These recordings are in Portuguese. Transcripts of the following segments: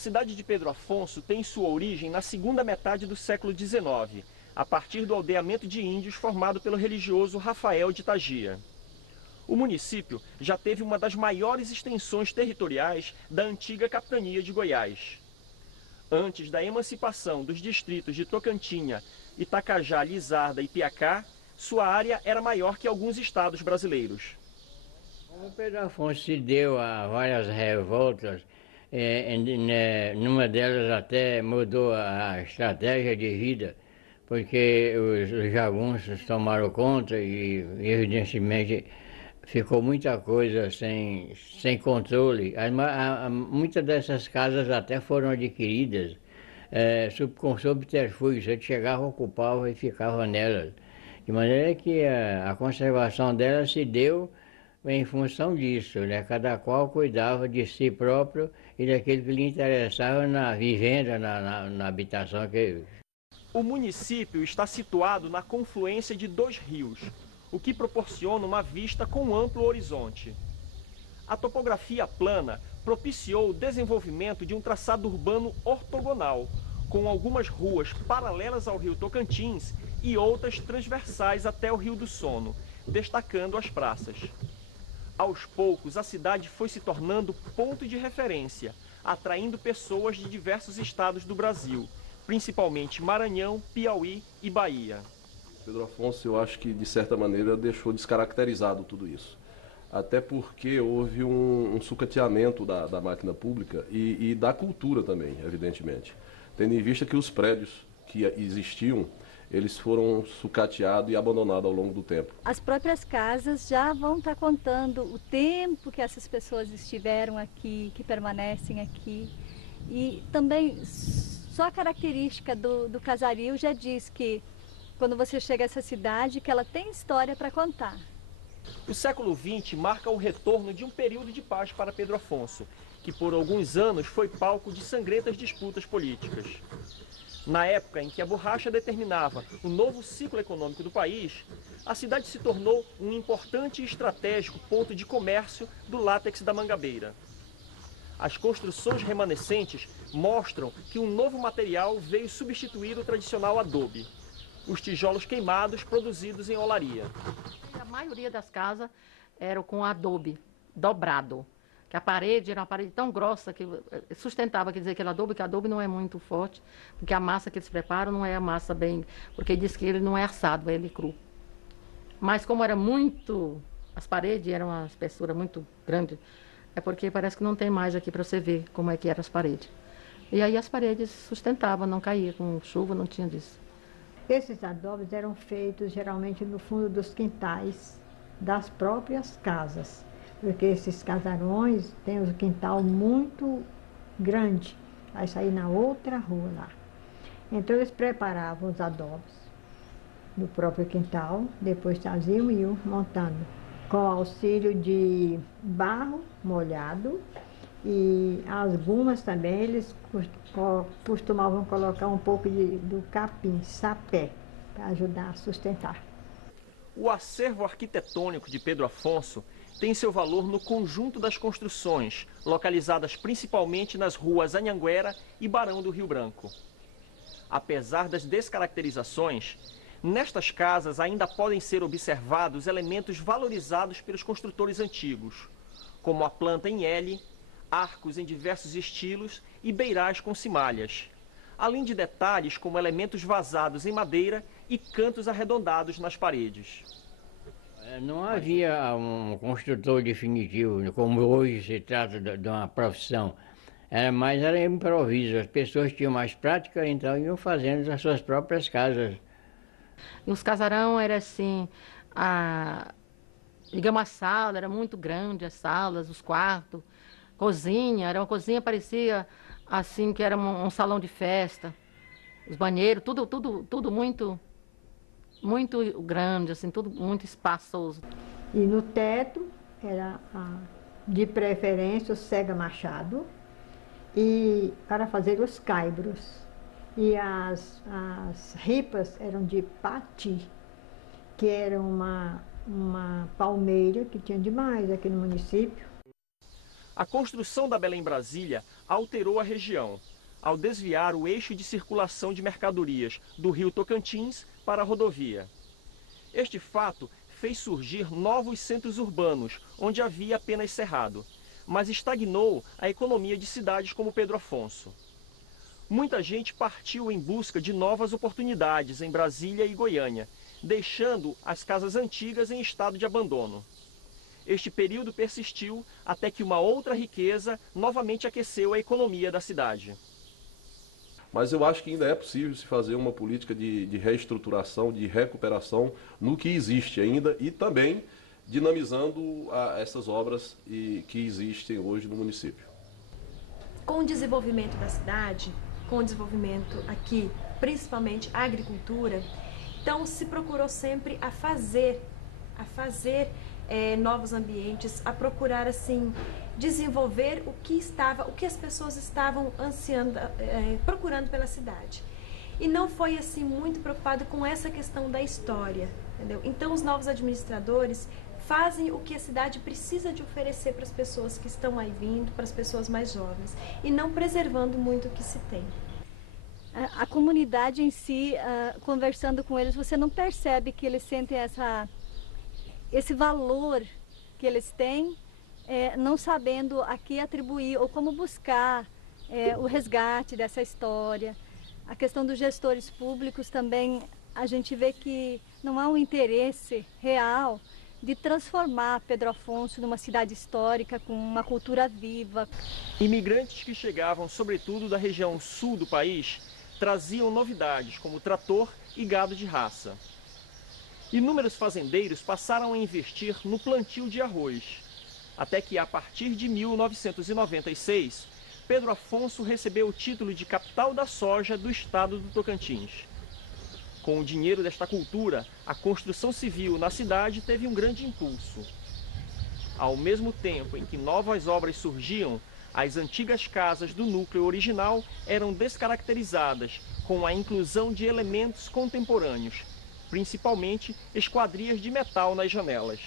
cidade de Pedro Afonso tem sua origem na segunda metade do século XIX, a partir do aldeamento de índios formado pelo religioso Rafael de Tagia. O município já teve uma das maiores extensões territoriais da antiga capitania de Goiás. Antes da emancipação dos distritos de Tocantinha, Itacajá, Lizarda e Piacá, sua área era maior que alguns estados brasileiros. O Pedro Afonso se deu a várias revoltas, numa delas até mudou a estratégia de vida, porque os jagunços tomaram conta e evidentemente ficou muita coisa sem controle. Muitas dessas casas até foram adquiridas com subterfúgio, você chegava, ocupava e ficava nelas. De maneira que a conservação delas se deu em função disso, né? Cada qual cuidava de si próprio e daquilo que lhe interessava na vivenda, na habitação que... O município está situado na confluência de dois rios, o que proporciona uma vista com amplo horizonte. A topografia plana propiciou o desenvolvimento de um traçado urbano ortogonal, com algumas ruas paralelas ao rio Tocantins e outras transversais até o Rio do Sono, destacando as praças. Aos poucos, a cidade foi se tornando ponto de referência, atraindo pessoas de diversos estados do Brasil, principalmente Maranhão, Piauí e Bahia. Pedro Afonso, eu acho que, de certa maneira, deixou descaracterizado tudo isso. Até porque houve um sucateamento da máquina pública e da cultura também, evidentemente. Tendo em vista que os prédios que existiam, eles foram sucateados e abandonados ao longo do tempo. As próprias casas já vão estar contando o tempo que essas pessoas estiveram aqui, que permanecem aqui. E também, só a característica do casario já diz que, quando você chega a essa cidade, que ela tem história para contar. O século XX marca o retorno de um período de paz para Pedro Afonso, que por alguns anos foi palco de sangrentas disputas políticas. Na época em que a borracha determinava o novo ciclo econômico do país, a cidade se tornou um importante e estratégico ponto de comércio do látex da Mangabeira. As construções remanescentes mostram que um novo material veio substituir o tradicional adobe, os tijolos queimados produzidos em olaria. A maioria das casas eram com adobe dobrado, que a parede era uma parede tão grossa que sustentava, quer dizer, aquele adobe, que adobe não é muito forte, porque a massa que eles preparam não é a massa bem, porque diz que ele não é assado, ele é cru. Mas como era muito, as paredes eram uma espessura muito grande, é porque parece que não tem mais aqui para você ver como é que eram as paredes. E aí as paredes sustentavam, não caía com chuva, não tinha disso. Esses adobes eram feitos geralmente no fundo dos quintais das próprias casas, porque esses casarões têm um quintal muito grande, vai sair na outra rua lá. Então eles preparavam os adobes no próprio quintal, depois traziam e iam montando, com auxílio de barro molhado, e algumas também eles costumavam colocar um pouco do capim, sapé, para ajudar a sustentar. O acervo arquitetônico de Pedro Afonso tem seu valor no conjunto das construções, localizadas principalmente nas ruas Anhanguera e Barão do Rio Branco. Apesar das descaracterizações, nestas casas ainda podem ser observados elementos valorizados pelos construtores antigos, como a planta em L, arcos em diversos estilos e beirais com cimalhas, além de detalhes como elementos vazados em madeira e cantos arredondados nas paredes. Não havia um construtor definitivo, como hoje se trata de uma profissão. Era improviso, as pessoas tinham mais prática, então iam fazendo as suas próprias casas. E os casarão era assim, digamos, a sala era muito grande, as salas, os quartos, cozinha, era uma cozinha, parecia assim que era um salão de festa, os banheiros, tudo muito grande, assim, tudo muito espaçoso. E no teto era, de preferência, o cega machado, e para fazer os caibros. E as ripas eram de pati, que era uma palmeira que tinha demais aqui no município. A construção da Belém-Brasília alterou a região, ao desviar o eixo de circulação de mercadorias do rio Tocantins para a rodovia. Este fato fez surgir novos centros urbanos, onde havia apenas cerrado, mas estagnou a economia de cidades como Pedro Afonso. Muita gente partiu em busca de novas oportunidades em Brasília e Goiânia, deixando as casas antigas em estado de abandono. Este período persistiu até que uma outra riqueza novamente aqueceu a economia da cidade. Mas eu acho que ainda é possível se fazer uma política de reestruturação, de recuperação no que existe ainda e também dinamizando essas obras que existem hoje no município. Com o desenvolvimento da cidade, com o desenvolvimento aqui, principalmente a agricultura, então se procurou sempre a fazer novos ambientes, a procurar assim desenvolver o que as pessoas estavam ansiando, procurando pela cidade. E não foi assim muito preocupado com essa questão da história, entendeu? Então os novos administradores fazem o que a cidade precisa de oferecer para as pessoas que estão aí vindo, para as pessoas mais jovens, e não preservando muito o que se tem. A comunidade em si, conversando com eles, você não percebe que eles sentem esse valor que eles têm, não sabendo a que atribuir ou como buscar o resgate dessa história. A questão dos gestores públicos também, a gente vê que não há um interesse real de transformar Pedro Afonso numa cidade histórica com uma cultura viva. Imigrantes que chegavam, sobretudo da região sul do país, traziam novidades como trator e gado de raça. Inúmeros fazendeiros passaram a investir no plantio de arroz, até que a partir de 1996, Pedro Afonso recebeu o título de capital da soja do estado do Tocantins. Com o dinheiro desta cultura, a construção civil na cidade teve um grande impulso. Ao mesmo tempo em que novas obras surgiam, as antigas casas do núcleo original eram descaracterizadas com a inclusão de elementos contemporâneos, principalmente esquadrias de metal nas janelas.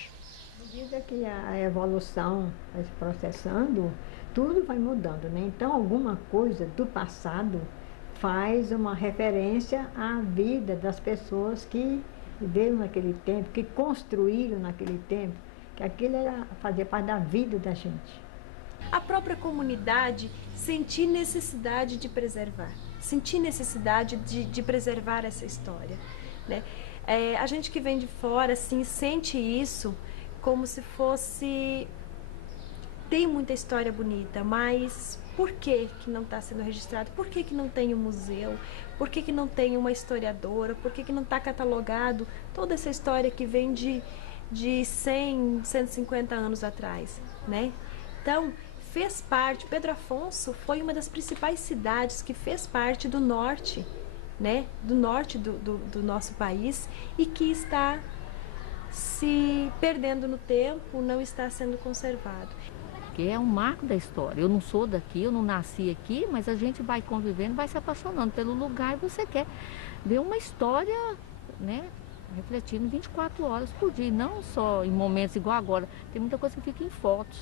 À medida que a evolução vai se processando, tudo vai mudando, né? Então, alguma coisa do passado faz uma referência à vida das pessoas que viveram naquele tempo, que construíram naquele tempo, que aquilo fazia parte da vida da gente. A própria comunidade sentir necessidade de preservar, sentir necessidade de preservar essa história, né? A gente que vem de fora, assim, sente isso como se fosse... Tem muita história bonita, mas por que não está sendo registrado? Por que não tem um museu? Por que não tem uma historiadora? Por que não está catalogado toda essa história que vem de 100, 150 anos atrás, né? Então, fez parte, Pedro Afonso foi uma das principais cidades que fez parte do norte, né? Do norte do nosso país e que está se perdendo no tempo, não está sendo conservado. Que é um marco da história. Eu não sou daqui, eu não nasci aqui, mas a gente vai convivendo, vai se apaixonando pelo lugar e você quer ver uma história, né, refletindo 24 horas por dia, não só em momentos igual agora. Tem muita coisa que fica em fotos,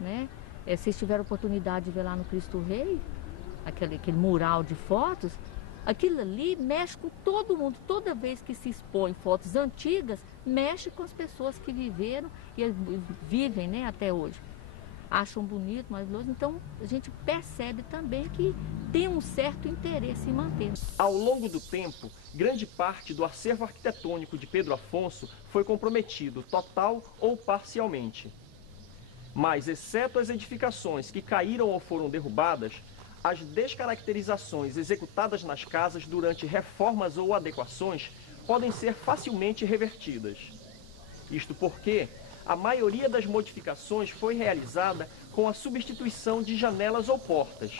né? Se vocês tiveram oportunidade de ver lá no Cristo Rei, aquele mural de fotos, aquilo ali mexe com todo mundo. Toda vez que se expõe fotos antigas, mexe com as pessoas que viveram e vivem, né, até hoje. Acham bonito, maravilhoso. Então, a gente percebe também que tem um certo interesse em manter. Ao longo do tempo, grande parte do acervo arquitetônico de Pedro Afonso foi comprometido, total ou parcialmente. Mas, exceto as edificações que caíram ou foram derrubadas, as descaracterizações executadas nas casas durante reformas ou adequações podem ser facilmente revertidas. Isto porque a maioria das modificações foi realizada com a substituição de janelas ou portas.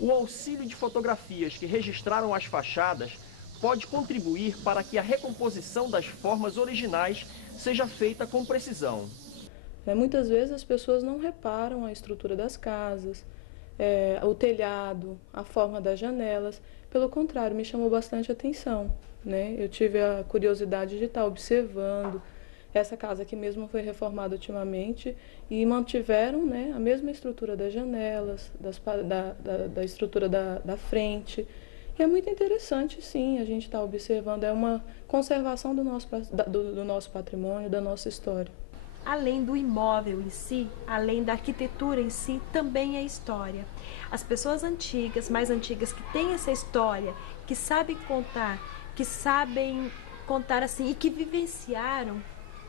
O auxílio de fotografias que registraram as fachadas pode contribuir para que a recomposição das formas originais seja feita com precisão. Muitas vezes as pessoas não reparam a estrutura das casas, o telhado, a forma das janelas. Pelo contrário, me chamou bastante atenção, né? Eu tive a curiosidade de estar observando. Essa casa aqui mesmo foi reformada ultimamente e mantiveram, né, a mesma estrutura das janelas, da estrutura da frente. E é muito interessante, sim, a gente está observando, é uma conservação do nosso patrimônio, da nossa história. Além do imóvel em si, além da arquitetura em si, também é história. As pessoas antigas, mais antigas, que têm essa história, que sabem contar assim e que vivenciaram,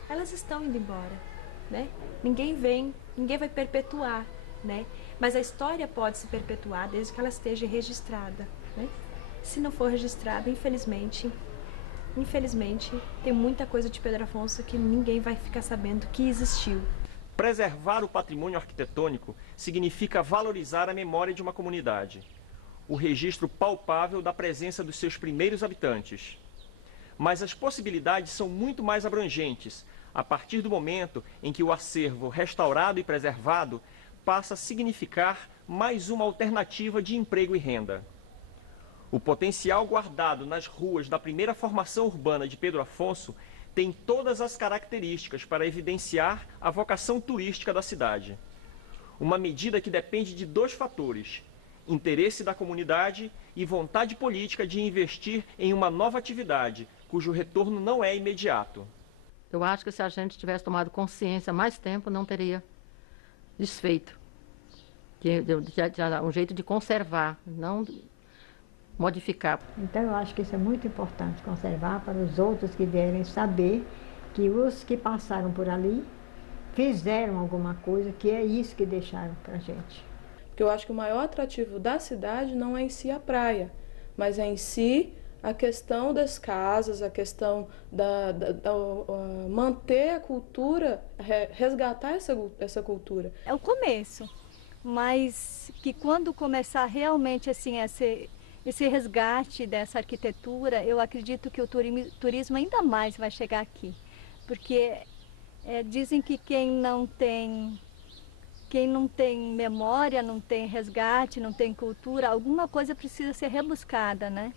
elas estão indo embora, né? Ninguém vai perpetuar, né? Mas a história pode se perpetuar desde que ela esteja registrada, né? Se não for registrada, infelizmente, tem muita coisa de Pedro Afonso que ninguém vai ficar sabendo que existiu. Preservar o patrimônio arquitetônico significa valorizar a memória de uma comunidade, o registro palpável da presença dos seus primeiros habitantes. Mas as possibilidades são muito mais abrangentes, a partir do momento em que o acervo restaurado e preservado passa a significar mais uma alternativa de emprego e renda. O potencial guardado nas ruas da primeira formação urbana de Pedro Afonso tem todas as características para evidenciar a vocação turística da cidade. Uma medida que depende de dois fatores: interesse da comunidade e vontade política de investir em uma nova atividade, cujo retorno não é imediato. Eu acho que se a gente tivesse tomado consciência há mais tempo, não teria desfeito. Um jeito de conservar, não modificar. Então eu acho que isso é muito importante, conservar para os outros que vierem saber que os que passaram por ali fizeram alguma coisa, que é isso que deixaram para a gente. Porque eu acho que o maior atrativo da cidade não é em si a praia, mas é em si a questão das casas, a questão manter a cultura, resgatar essa cultura. É o começo, mas que quando começar realmente assim esse resgate dessa arquitetura, eu acredito que o turismo ainda mais vai chegar aqui, porque dizem que quem não tem memória, não tem resgate, não tem cultura, alguma coisa precisa ser rebuscada, né?